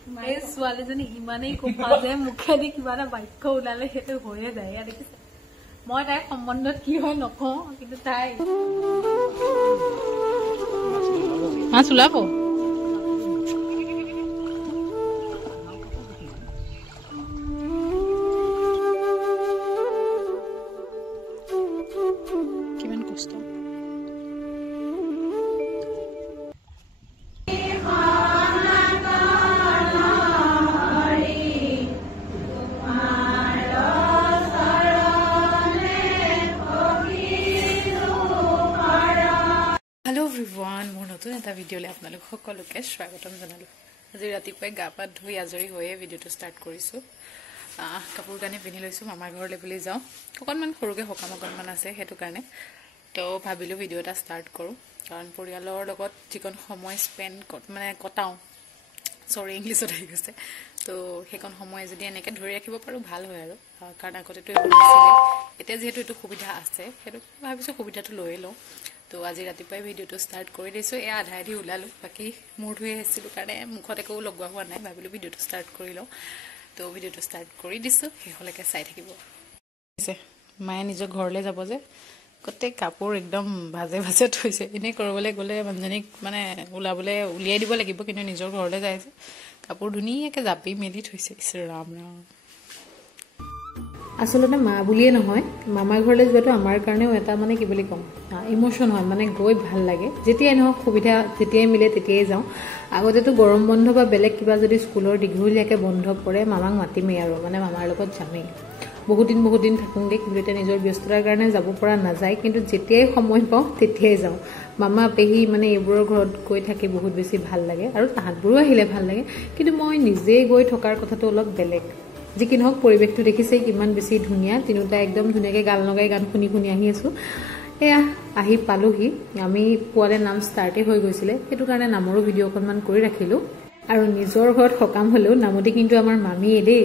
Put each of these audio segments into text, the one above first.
এই ছোৱালীজনী ইমানেই কোফা যে মুখেদি কিবা এটা বাক্য ওলালে সেইটো হৈয়ে যায়। ইয়াত দেখিছে মই তাইৰ সম্বন্ধত কি হয় নকওঁ, কিন্তু তাই মাছ ওলাব। কিমান কষ্ট। हेलो एवरीवन, मोर नतुन एटा भिडिओले आपनालोक सकलोके स्वागतम जनालो। आज रातिपुवाई गा पा धुई आजरी होये भिडिओটো स्टार्ट करिसु। कापोर कानि पिनि लैसु, मामार घरले बुली जाऊ। अकनमान सरुके हकाम अकनमान आछे हेतु कारणे तो भाबिलो भिडिओ एटा स्टार्ट करू, कारण परियाলৰ লগত जिकन समय स्पेन्ड माने कटाऊ, सरी इंग्लिशत आइ গৈছে, तो हेकन समय जदि एनेके धरि राखिब पारो ভাল হয় আৰু, कारण আগতেটো এইবোৰ নাছিলে। এতিয়া যেহেতু এটো সুবিধা আছে হেতু ভাবিছো সুবিধাটো লৈ লওঁ। तो आज रातिपुवाई भिडिओটো स्टार्ट কৰি দিছো। এ আধাইদি ওলালো, বাকি মোৰ ধুই আহিছিলো কাৰণে মুখত একো লগোৱা হোৱা নাই, ভাবিলো ভিডিওটো স্টাर्ट কৰি লওঁ। তো ভিডিওটো স্টাर्ट কৰি দিছো, হেহলৈকে চাই থাকিব। মায়ে নিজৰ ঘৰলৈ যাব যে গোটেই কাপোৰ একদম ভাজে ভাজে থৈছে। এনে কৰিবলৈ গ'লে মানুহজনীক মানে উলিয়াই দিব লাগিব, কিন্তু নিজৰ ঘৰলৈ যায় যে কাপোৰ ধুনীয়াকৈ জাপি মেলি থৈছে। ৰাম ৰাম। আসলতে মা বুলিয়ে নহয়, মামাৰ ঘৰলৈ যোৱাটো আমাৰ কাৰণেও এটা মানে কি বুলি কম ইমোশন হয়, মানে গৈ ভাল লাগে। যেতিয়াই নহওক সুবিধা যেতিয়াই মিলে তেতিয়াই যাওঁ। আগতেতো গৰম বন্ধ বা বেলেগ কিবা যদি স্কুলৰ দীঘলীয়াকৈ বন্ধ পৰে মামাক মাতিমেই আৰু, মানে মামাৰ লগত যামেই। বহুত দিন থাকোঁগৈ, কিন্তু এতিয়া নিজৰ ব্যস্ততাৰ কাৰণে যাব পৰা নাযায়। কিন্তু যেতিয়াই সময় পাওঁ তেতিয়াই যাওঁ। মামা পেহী মানে এইবোৰৰ ঘৰত গৈ থাকি বহুত বেছি ভাল লাগে, আৰু তাহাঁতবোৰো আহিলে ভাল লাগে। কিন্তু মই নিজেই গৈ থকাৰ কথাটো অলপ বেলেগ। যি কি নহওক পৰিৱেশটো দেখিছে কিমান বেছি ধুনীয়া। তিনিওটা একদম ধুনীয়াকৈ গান লগাই গান শুনি আহি আছোঁ। এয়া আহি পালোহি। আমি পোৱালে নাম ষ্টাৰ্টেই হৈ গৈছিলে, সেইটো কাৰণে নামৰো ভিডিঅ' অকণমান কৰি ৰাখিলোঁ। আৰু নিজৰ ঘৰত সকাম হ'লেও নামতি কিন্তু আমাৰ মামীয়ে দেই।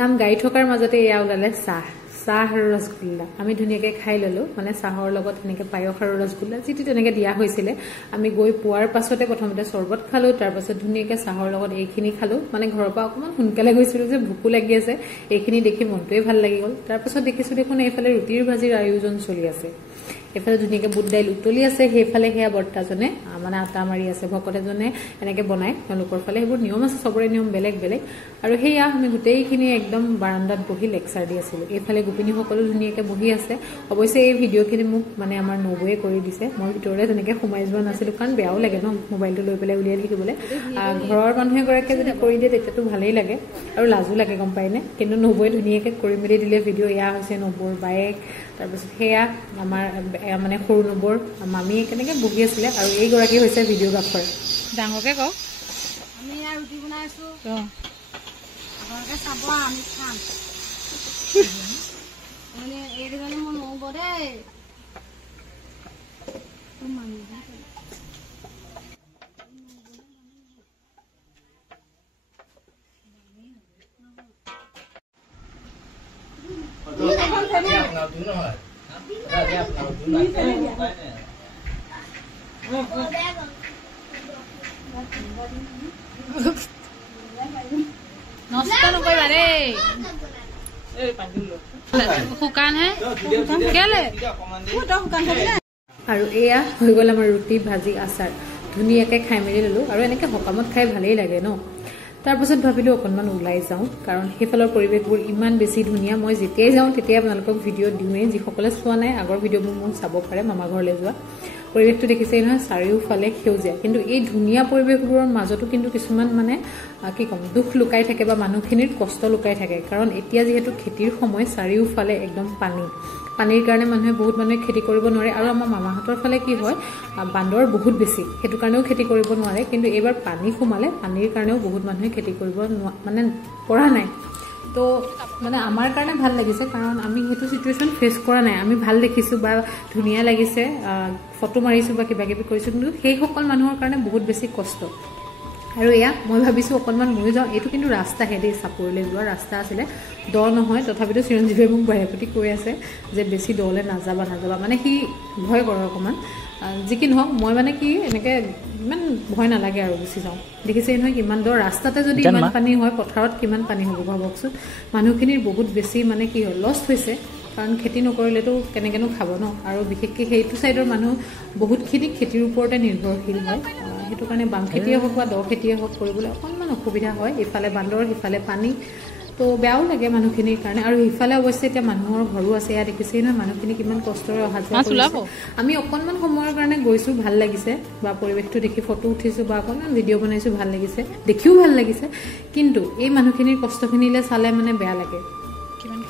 নাম গাই থকাৰ মাজতে এয়া ওলালে চাহ আৰু ৰসগোল্লা। আমি ধুনীয়াকৈ খাই ললো, মানে চাহৰ লগত এনেকৈ পায়স আৰু ৰসগোল্লা যিটো তেনেকৈ দিয়া হৈছিলে। আমি গৈ পোৱাৰ পাছতে প্ৰথমতে চৰ্বত খালো, তাৰপাছত ধুনীয়াকৈ চাহৰ লগত এইখিনি খালো। মানে ঘৰৰ পৰা অকণমান সোনকালে গৈছিলো যে ভোকো লাগি আছে, এইখিনি দেখি মনটোৱে ভাল লাগি গ'ল। তাৰপাছত দেখিছো দেখোন এইফালে ৰুটিৰ ভাজিৰ আয়োজন চলি আছে। এইফালে ধুনীয়াকৈ বুট দাইল উতলি আছে, সেইফালে সেয়া বৰ্তাজনে মানে আটা মাৰি আছে। ভকত এজনে এনেকৈ বনায় তেওঁলোকৰ ফালে, সেইবোৰ নিয়ম আছে, চবৰে নিয়ম বেলেগ বেলেগ। আৰু সেয়া আমি গোটেইখিনি একদম বাৰান্দাত বহি লেকচাৰ দি আছিলোঁ। এইফালে গোপিনী সকলো ধুনীয়াকৈ বহি আছে অৱশ্যে এই ভিডিঅ'খিনি মোক মানে আমাৰ নবৌয়ে কৰি দিছে মই ভিতৰলৈ তেনেকৈ সোমাই যোৱা নাছিলোঁ কাৰণ বেয়াও লাগে ন মোবাইলটো লৈ পেলাই উলিয়াই থাকিবলৈ ঘৰৰ মানুহে এগৰাকীয়ে যদি কৰি দিয়ে তেতিয়াতো ভালেই লাগে আৰু লাজো লাগে গম পায়নে কিন্তু নবৌয়ে ধুনীয়াকৈ কৰি মেলি দিলে ভিডিঅ' এয়া হৈছে নবৌৰ বায়েক তাৰপিছত সেয়া আমাৰ মানে সৰু নবৌৰ মামী কেনেকৈ বহি আছিলে আৰু এইগৰাকী হৈছে ভিডিঅ'গ্ৰাফাৰ ডাঙৰকৈ কওক আমি ইয়াৰ ৰুটি বনাইছোঁ আপোনালোকে চাব আমি খাম মানে এইটো কাৰণে মই নহ'ব দেই নষ্ট নকৰিবা দেই শুকান হে কেলে আৰু এয়া হৈ গ'ল আমাৰ ৰুটি ভাজি আচাৰ ধুনীয়াকৈ খাই মেলি ল'লোঁ আৰু এনেকৈ সকামত খাই ভালেই লাগে ন তাৰপাছত ভাবিলোঁ অকণমান ওলাই যাওঁ কাৰণ সেইফালৰ পৰিৱেশবোৰ ইমান বেছি ধুনীয়া মই যেতিয়াই যাওঁ তেতিয়াই আপোনালোকক ভিডিঅ' দিওঁৱেই যিসকলে চোৱা নাই আগৰ ভিডিঅ'বোৰ মোক চাব পাৰে মামা ঘৰলৈ যোৱা পৰিৱেশটো দেখিছেই নহয় চাৰিওফালে সেউজীয়া কিন্তু এই ধুনীয়া পৰিৱেশবোৰৰ মাজতো কিন্তু কিছুমান মানে কি ক'ম দুখ লুকাই থাকে বা মানুহখিনিৰ কষ্ট লুকাই থাকে কাৰণ এতিয়া যিহেতু খেতিৰ সময় চাৰিওফালে একদম পানীৰ কাৰণে বহুত মানুহে খেতি কৰিব নোৱাৰে আৰু আমাৰ মামাহঁতৰ ফালে কি হয় বান্দৰ বহুত বেছি সেইটো কাৰণেও খেতি কৰিব নোৱাৰে কিন্তু এইবাৰ পানী সোমালে পানীৰ কাৰণেও বহুত মানুহে খেতি কৰিব মানে পৰা নাই তো মানে আমাৰ কাৰণে ভাল লাগিছে কাৰণ আমি সেইটো চিটুৱেশ্যন ফেচ কৰা নাই আমি ভাল দেখিছোঁ বা ধুনীয়া লাগিছে ফটো মাৰিছোঁ বা কিবা কিবি কৰিছোঁ কিন্তু সেইসকল মানুহৰ কাৰণে বহুত বেছি কষ্ট আৰু এয়া মই ভাবিছোঁ অকণমান ময়ো যাওঁ এইটো কিন্তু ৰাস্তাহে দেই চাপৰিলৈ যোৱা ৰাস্তা আছিলে দ নহয় তথাপিতো চিৰঞ্জীৱে মোক বাহিৰপতি কৈ আছে যে বেছি দলৈ নাযাবা মানে সি ভয় কৰে অকণমান যি কি নহওক মই মানে কি এনেকৈ ইমান ভয় নালাগে আৰু গুচি যাওঁ দেখিছেই নহয় কিমান দৰ ৰাস্তাতে যদি ইমান পানী হয় পথাৰত কিমান পানী হ'ব ভাবকচোন মানুহখিনিৰ বহুত বেছি মানে কি হয় লষ্ট হৈছে কাৰণ খেতি নকৰিলেতো কেনেকৈনো খাব ন আৰু বিশেষকৈ সেইটো ছাইডৰ মানুহ বহুতখিনি খেতিৰ ওপৰতে নিৰ্ভৰশীল হয় সেইটো কাৰণে বাম খেতিয়ে হওক বা দ খেতিয়ে হওক কৰিবলৈ অকণমান অসুবিধা হয় ইফালে বান্দৰ সিফালে পানী তো বেয়াও লাগে মানুহখিনিৰ কাৰণে আৰু সিফালে অৱশ্যে এতিয়া মানুহৰ ঘৰো আছে এয়া দেখিছেই নহয় মানুহখিনি কিমান কষ্টৰে অহা যোৱা কৰিছে আমি অকণমান সময়ৰ কাৰণে গৈছোঁ ভাল লাগিছে বা পৰিৱেশটো দেখি ফটো উঠিছোঁ বা অকণমান ভিডিঅ' বনাইছোঁ ভাল লাগিছে দেখিও ভাল লাগিছে কিন্তু এই মানুহখিনিৰ কষ্টখিনিলৈ চালে মানে বেয়া লাগে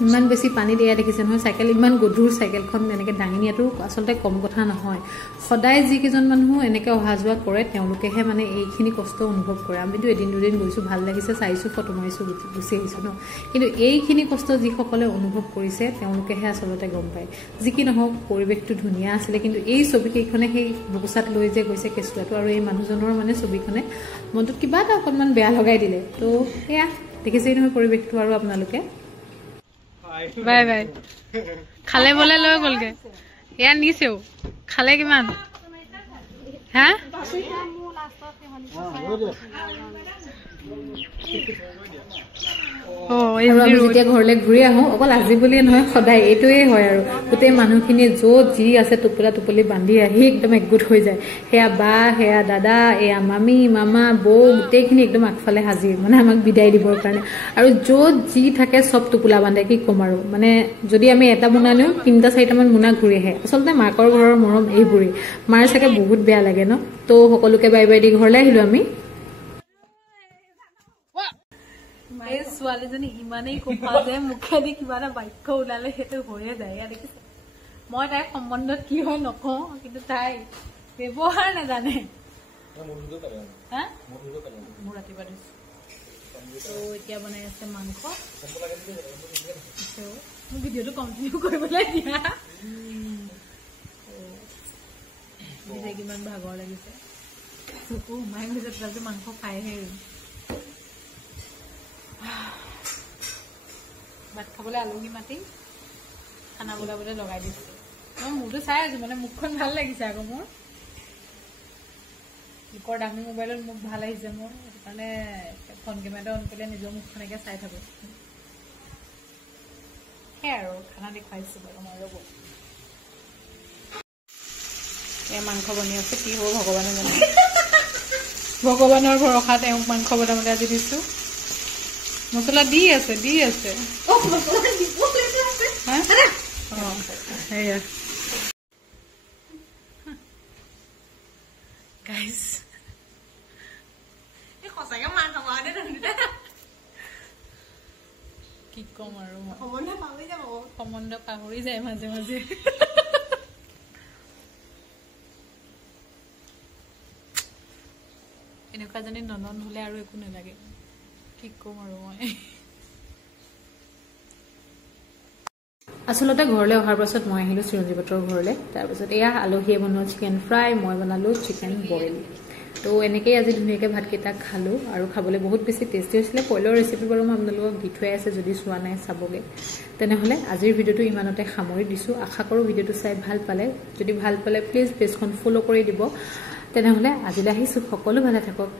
ইমান বেছি পানী দিয়া দেখিছে নহয় চাইকেল ইমান গধুৰ চাইকেলখন এনেকৈ দাঙি নিয়াটো আচলতে কম কথা নহয় সদায় যিকেইজন মানুহ এনেকৈ অহা যোৱা কৰে তেওঁলোকেহে মানে এইখিনি কষ্ট অনুভৱ কৰে আমিতো এদিন দুদিন গৈছোঁ ভাল লাগিছে চাইছোঁ ফটো মাৰিছোঁ গুচি আহিছোঁ ন কিন্তু এইখিনি কষ্ট যিসকলে অনুভৱ কৰিছে তেওঁলোকেহে আচলতে গম পায় যি কি নহওক পৰিৱেশটো ধুনীয়া আছিলে কিন্তু এই ছবিকেইখনে সেই বুকুচাত লৈ যে গৈছে কেঁচুৱাটো আৰু এই মানুহজনৰ মানে ছবিখনে মনটোত কিবা এটা অকণমান বেয়া লগাই দিলে তো এয়া দেখিছেই নহয় পৰিৱেশটো আৰু আপোনালোকে বাই বাই খালে বলে লৈ গ'লগে এয়া নিছেও খালে কিমান হা আমি যেতিয়া ঘৰলৈ ঘূৰি আহোঁ অকল আজি বুলিয়ে নহয় সদায় এইটোৱে হয় আৰু গোটেই মানুহখিনিয়ে য'ত যি আছে টোপোলা টোপলি বান্ধি আহি একদম একগোট হৈ যায় সেয়া বা সেয়া দাদা এয়া মামী মামা বৌ গোটেইখিনি একদম আগফালে হাজিৰ মানে আমাক বিদায় দিবৰ কাৰণে আৰু য'ত যি থাকে চব টোপোলা বান্ধে কি ক'ম আৰু মানে যদি আমি এটা মোনা নিওঁ 3-4মান মোনা ঘূৰি আহে আচলতে মাকৰ ঘৰৰ মৰম এইবোৰেই মাৰ চাগে বহুত বেয়া লাগে ন তো সকলোকে বাই বাই দি ঘৰলৈ আহিলোঁ আমি এই ছোৱালীজনী ইমানেই কোফা যে মুখেদি কিবা এটা বাক্য ওলালে সেইটো হৈয়ে যায় দেখিছে মই তাইৰ সম্বন্ধত কি হয় নকওঁ কিন্তু তাই ব্যৱহাৰ নাজানে মোৰ ৰাতিপুৱা দিছো এতিয়া বনাই আছে মাংস মোৰ ভিডিঅ'টো কণ্টিনিউ কৰিবলৈ দিয়া কিমান ভাগৰ লাগিছে মায়ে কৈছে তথাপিতো মাংস খাইহে ভাত খাবলৈ আলহী মাতি খানা বনাবলৈ লগাই দিছো মই মোৰতো চাই আছো মানে মুখখন ভাল লাগিছে আকৌ মোৰ লোকৰ দামী মোবাইলত মুখ ভাল আহিছে মোৰ সেইটো কাৰণে ফোন কেমেৰাটো অন কৰিলে নিজৰ মুখখনকে চাই থাকো সেই আৰু খানা দেখুৱাইছো বাৰু মই ৰ'ব এই মাংস বনি আছে কি হ'ব ভগৱানে জানে ভগৱানৰ ভৰসাত তেওঁক মাংস বনাবলৈ আজি দিছো মছলা দি আছে সেয়া গাইজ সঁচাকে মাৰ খাব কি কম আৰু সম্বন্ধ পাহৰি যায় মাজে মাজে এনেকুৱা জনী ননন হলে আৰু একো নালাগে কি কম আৰু মই আচলতে ঘৰলৈ অহাৰ পাছত মই আহিলো চিৰঞ্জীৱতৰ ঘৰলৈ তাৰপিছত এয়া আলহীয়ে বনোৱা চিকেন ফ্ৰাই মই বনালো চিকেন বইল তো এনেকেই আজি ধুনীয়াকৈ ভাতকেইটা খালো আৰু খাবলৈ বহুত বেছি টেষ্টি হৈছিলে পইলৰ ৰেচিপি বাৰু মই আপোনালোকক দি থৈ আছে যদি চোৱা নাই চাবগে তেনেহ'লে আজিৰ ভিডিঅ'টো ইমানতে সামৰি দিছোঁ আশা কৰোঁ ভিডিঅ'টো চাই ভাল পালে যদি ভাল পালে প্লিজ পেজখন ফ'ল' কৰি দিব তেনেহ'লে আজিলৈ আহিছোঁ সকলো ভালে থাকক